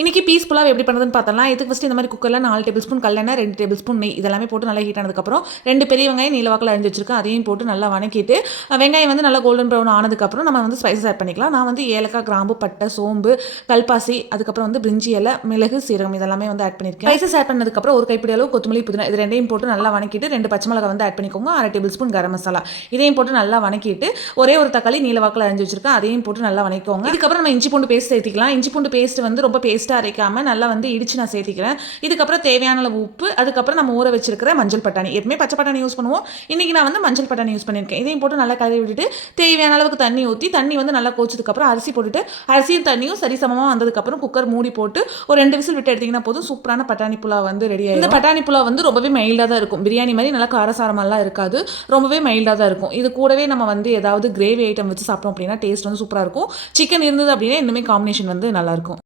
இன்றைக்கி பீஸ் புலாவ் எப்படி பண்ணுறதுன்னு பார்த்தலாம். இதுக்கு ஃபஸ்ட்டு இந்த மாதிரி குக்கரில் 4 டேபிள் ஸ்பூன் கல்லெண்ணெய், 2 டேபிள் ஸ்பூன் நெய் இதெல்லாமே போட்டு நல்லா ஹீட் ஆனதுக்கப்புறம் 2 பெரிய வெங்காயம் நீல வாக்கில் அரிஞ்சு வச்சிருக்கேன். அதையும் போட்டு நல்லா வணக்கிட்டு வெங்காயம் வந்து நல்லா கோல்டன் ப்ரௌன் ஆனதுக்கப்புறம் நம்ம வந்து ஸ்பைசஸ் ஆட் பண்ணிக்கலாம். நான் வந்து ஏலக்காய், கிராம்பு, பட்டை, சோம்பு, கல்பாசி, அதுக்கப்புறம் வந்து பிரிஞ்சி இலை, மிளகு, சீரகம் இதெல்லாமே வந்து ஆட் பண்ணியிருக்கேன். ஸ்பைசஸ் ஆட் பண்ணதுக்கப்புறம் ஒரு கைப்பிடி அளவு கொத்தமல்லி, புதினா இது ரெண்டையும் போட்டு நல்லா வணக்கிட்டு 2 பச்சை மிளகாய் வந்து ஆட் பண்ணிக்கோங்க. 1/2 டேபிள் ஸ்பூன் கரம் மசாலா இதையும் போட்டு நல்லா வணக்கிட்டு ஒரே ஒரு தக்காளி நீல வாக்கில் அரிஞ்சு வச்சிருக்கேன். அதையும் போட்டு நல்லா வணக்கிக்கோங்க. இதுக்கப்புறம் நம்ம இஞ்சி பூண்டு பேஸ்ட் சேர்த்திக்கலாம். இஞ்சி பூண்டு பேஸ்ட் வந்து ரொம்ப பேஸ்ட்டாக அரைக்காம நல்லா வந்து இடிச்சு நான் சேர்த்திக்கிறேன். இதுக்கப்புறம் தேவையான அளவு உப்பு, அதுக்கப்புறம் நம்ம ஊற வச்சிருக்கிற மஞ்சள் பட்டாணி. எப்பவுமே பச்சை பட்டாணி யூஸ் பண்ணுவோம். இன்னைக்கு நான் வந்து மஞ்சள் பட்டாணி யூஸ் பண்ணியிருக்கேன். இதையும் போட்டு நல்லா கழுவி விட்டுட்டு தேவையான அளவுக்கு தண்ணி ஊற்றி தண்ணி வந்து நல்லா கோச்சதுக்கப்புறம் அரிசி போட்டுட்டு அரிசியும் தண்ணியும் சரிசமமாக வந்ததுக்கப்புறம் குக்கர் மூடி போட்டு ஒரு 2 விசில் விட்டு எடுத்திங்கன்னா போதும். சூப்பரான பட்டாணி புலாவ் வந்து ரெடி ஆகிடும். இந்த பட்டாணி புலாவ் வந்து ரொம்பவே மைல்டாக தான் இருக்கும். பிரியாணி மாதிரி நல்லா காரசாரமெல்லாம் இருக்காது. ரொம்பவே மைல்டாக தான் இருக்கும். இது கூடவே நம்ம வந்து ஏதாவது கிரேவி ஐட்டம் வச்சு சாப்பிட்டோம் அப்படின்னா டேஸ்ட் வந்து சூப்பராக இருக்கும். சிக்கன் இருந்தது அப்படின்னா இன்னுமே காம்பினேஷன் வந்து நல்லாயிருக்கும்.